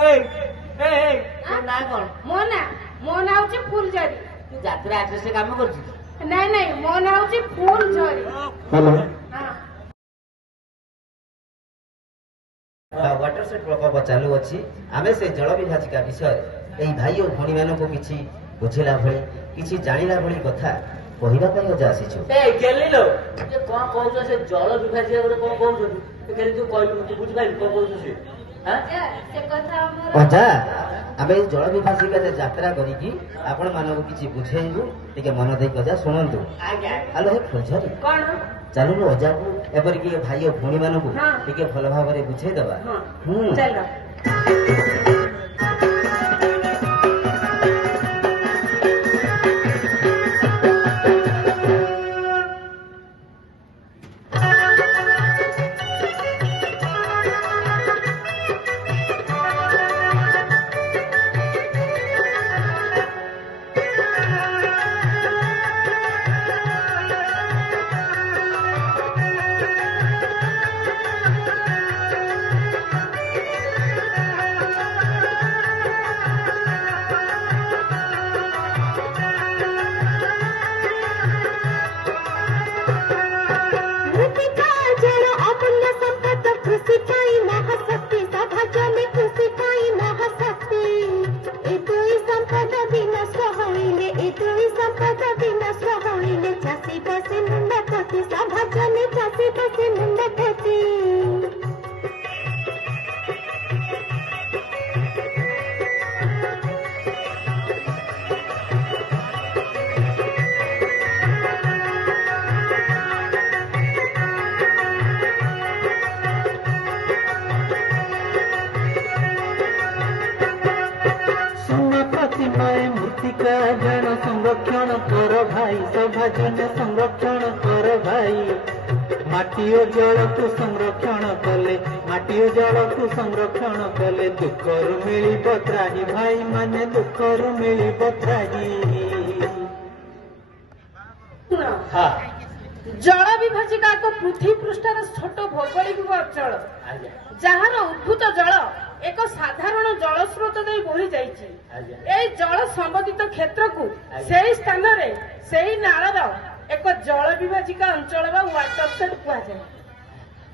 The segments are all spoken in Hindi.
ନା କଣ ମୋ ନା ହଉଛି ଫୁଲଝରି। ତୁ ଯାତ୍ରା ଆକ୍ଟ୍ରେସ କାମ କରୁଛୁ? ନାଇଁ ମୋ ନା ହଉଛି ଫୁଲଝରି। वाटर सेट प्रकल्प चालू अच्छी आम से जल विभाजिका विषय यही भाई और भणी मान किसी बुझेला भली किसी जानिला भली कथा कहवाई अजा आसीछु। गेलिलो ये कौन कहू से जल विभाजिका गोटे कौन कहू तू तू कहलु बुझ पाइलु कौन कहू से से कथा अजा आम जल विभाजिका यात्रा करी आपण मानक किसी बुझेबू टे मन दे अजा शुणु। हेलो हे फुलझरी कौन चलू अजा को एपरिक भाई और भणी मान टे भल भाव बुझेदबा। चलो जन संरक्षण कर भाई सभा जन संरक्षण कर भाई माटी ओ जल को संरक्षण कले माटी ओ जल को संरक्षण कले दुखर मिली त्राही भाई माने दुखर मिली त्राही। जल विभाजिका एक पृथ्वी पृष्ठर छोट भौगोलिक अंचल जार उद्भूत जल एक साधारण जल स्रोत दे बोही जाइछि। एई जल संबंधित क्षेत्र को सेही स्थान रे सेही नाळर एक जल विभाजिका अंचल बा वाटर सेट कुआ जाय।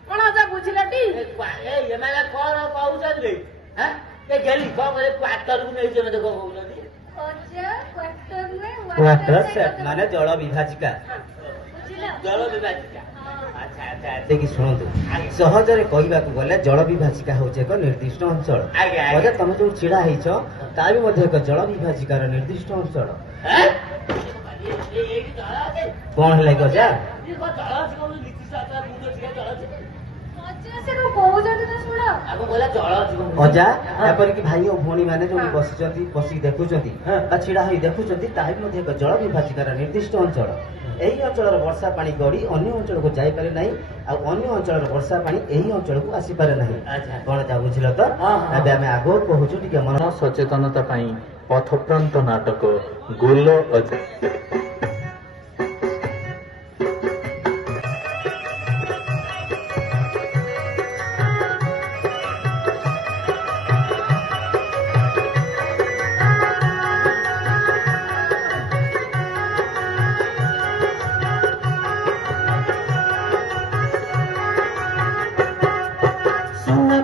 कोन अजा बुझिलाटी ए एमाला कोन कहउछन रे हैं ए गेली को करे क्वार्टर को नै जे मते को कहउछन अजा क्वार्टर में वाटर सेट माने जल विभाजिका जल विभाजिका। देखि शुणु सहजरे कहवाक गले जल विभाजिका हूँ एक निर्दिष्ट अंचल अजा तुम जो छिड़ा होइछ ता भी मध्य एक जल विभाजिकार निर्दिष्ट अंचल कौन है गजा अजा एपरिक भाई और भौणी मैंने जो बसिक देखुंट छिड़ा हो देखुंट ता भी मध्य एक जल विभाजिकार निर्दिष्ट अंचल यही अंचल वर्षा पानी गड़ी अन्य अंचल को जापे ना अन्य अंचल वर्षा पानी यही अंचल को आसीपे ना कौन जा बुझल तो आम आग कहूँ टे मन सचेतनता पथप्रांत नाटक गोल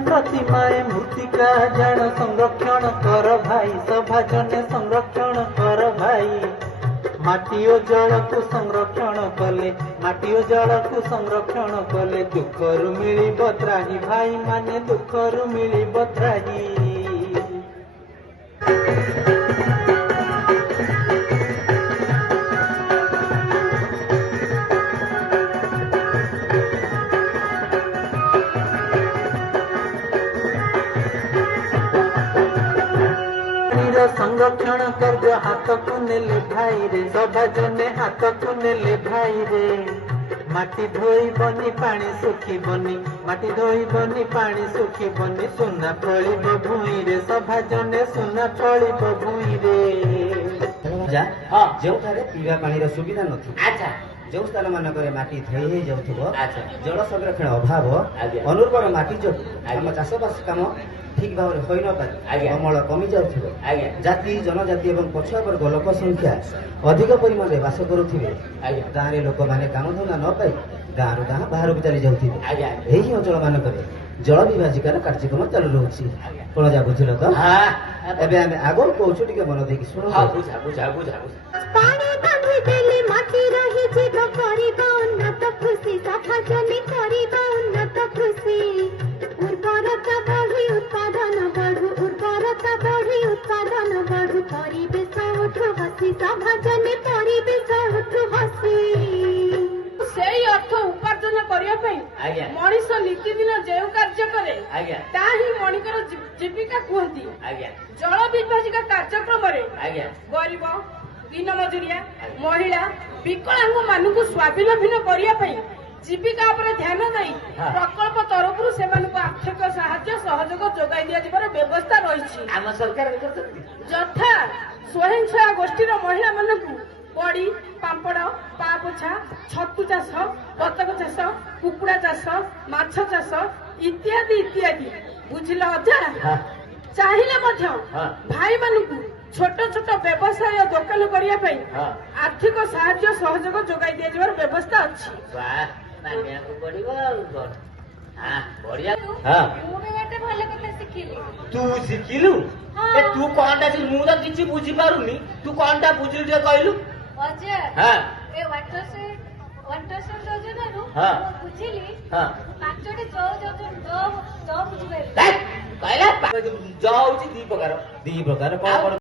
प्रतिमाए मूर्तिका जन संरक्षण कर भाई सभा जन संरक्षण कर भाई माटी ओ जल को संरक्षण कले माटी ओ जल को संरक्षण कले दुखर मिली त्राही भाई माने दुखर मिली त्राही। संरक्षण कर हाथ को नेले भाई रे सभा जने हाथ को नेले भाई रे माटी धोई बनी पानी सुखी बनी माटी धोई बनी पानी सुखी बनी सुना फली भूई रे सभा जने सुना फली भूई रे जो पीवा पानी सुविधा न जो स्थान मानक माटी धोई जाऊब जल संरक्षण अभाव अनुर्वर माटी जो आम चाषबास कम ଠିକ ଭାବରେ ହୋଇନପାରି ଆଜ୍ଞା। ଅମଳ କମି ଯାଉଥିବ, ଆଜ୍ଞା ଜାତି ଜନଜାତି ଏବଂ ପଛୁଆ ବର୍ଗ ଲୋକ ସଂଖ୍ୟା ଅଧିକ ପରିମାଣରେ ବାସ କରୁଥିବେ, ଆଜ୍ଞା ଗାଁରେ ଲୋକମାନେ କାମଧନ୍ଦା ନ ପାଇ ଗାଁରୁ ଗାଁ ବାହାରକୁ ଚାଲି ଯାଉଥିବେ। ଆଜ୍ଞା ଏହି ଅଞ୍ଚଳ ମାନଙ୍କରେ ଜଳ ବିଭାଜିକାର କାର୍ଯ୍ୟକ୍ରମ ଚାଲୁ ରହୁଛି। ଆଜ୍ଞା। କଣ ଯା ବୁଝିଲ ତ? ହଁ ଏବେ ଆମେ ଆଗକୁ କହୁଛୁ, ଟିକେ ମନ ଦେଇକି ଶୁଣ। ହଁ ବୁଝା ବୁଝା ବୁଝା ବୁଝା ପାଣି ବାନ୍ଧି ଦେଲେ ମାଟି ରହିଯିବ, କରିବ ଉନ୍ନତ କୃଷି, ସଫା ଜମି କରିବ ଉନ୍ନତ କୃଷି, ଉର୍ବରତା ବଢି ଉତ୍ପାଦନ ବଢୁ, ଉର୍ବରତା ବଢି ଉତ୍ପାଦନ ବଢୁ, ପରିବେଶ ଉଠୁ ହସି, ସଫା ଜମି ପରିବେଶ ଉଠୁ ହସି। ସେଇ ଅର୍ଥ ଉପାର୍ଜନ କରିବା ପାଇଁ ଆଜ୍ଞା ମଣିଷ ନୀତିଦିନ ଯେଉଁ କାର୍ଯ୍ୟ କରେ ଆଜ୍ଞା ତାହା ହିଁ ମଣିଷର ଜୀବିକା କୁହନ୍ତି। ଆଜ୍ଞା ଜଳ ବିଭାଜିକା କାର୍ଯ୍ୟକ୍ରମରେ ଆଜ୍ଞା ଗରିବ, ଦିନ ମଜୁରିଆ, ମହିଳା, ବିକଳାଙ୍ଗ ମାନଙ୍କୁ ସ୍ୱାବଲମ୍ବୀନ କରିବା ପାଇଁ ଜୀବିକା ଉପରେ ଧ୍ୟାନ ଦେଇ ହଁ। ପ୍ରକଳ୍ପ ତରଫରୁ ସେମାନଙ୍କୁ ଆର୍ଥିକ ସାହାଯ୍ୟ ସହଯୋଗ ଯୋଗାଇ ଦିଆଯିବାର ବ୍ୟବସ୍ଥା ରହିଛି। ଆମ ସରକାର କରୁଛନ୍ତି। ଯଥା ସ୍ୱୟଂସହାୟକ ଗୋଷ୍ଠୀର ମହିଳାମାନଙ୍କୁ ବଡି, ପାମ୍ପଡ଼, ପା ପୋଛା, ଛତୁ ଚାଷ, ବତକ ଚାଷ, କୁକୁଡ଼ା ଚାଷ, ମାଛ ଚାଷ ଇତ୍ୟାଦି ଇତ୍ୟାଦି। ବୁଝିଲ ଅଜା? ହଁ ଚାହିଁଲେ ମଧ୍ୟ ହଁ ଭାଇମାନଙ୍କୁ ଛୋଟ ଛୋଟ ବ୍ୟବସାୟ ଦୋକାନ କରିବା ପାଇଁ ହଁ ଆର୍ଥିକ ସାହାଯ୍ୟ ସହଯୋଗ ଯୋଗାଇ ଦିଆଯିବାର ବ୍ୟବସ୍ଥା ଅଛି। ବାଃ ମାନିବାକୁ ପଡିବ ଆଉ କଣ। ହଁ ବଢିଆ। ହଁ ମୁଁ ବି ଗୋଟେ ଭଲ କଥା ଶିଖିଲି। ତୁ ଶିଖିଲୁ? ଏ ତୁ କଣଟା ମୁଁ ତ କିଛି ବୁଝିପାରୁନି, ତୁ କଣଟା ବୁଝିଲୁ ଟିକେ କହିଲୁ? ଅଜା, ହଁ ଏ ୱାଟର ଯୋଜନାରୁ ହଁ। ମୁଁ ବୁଝିଲି ହଁ 5ଟି ବୁଝିପାରିଲି। କହିଲା ଜ ହଉଛି ଦି ପ୍ରକାର। ଦି ପ୍ରକାର କଣ ଆଉ- କଣ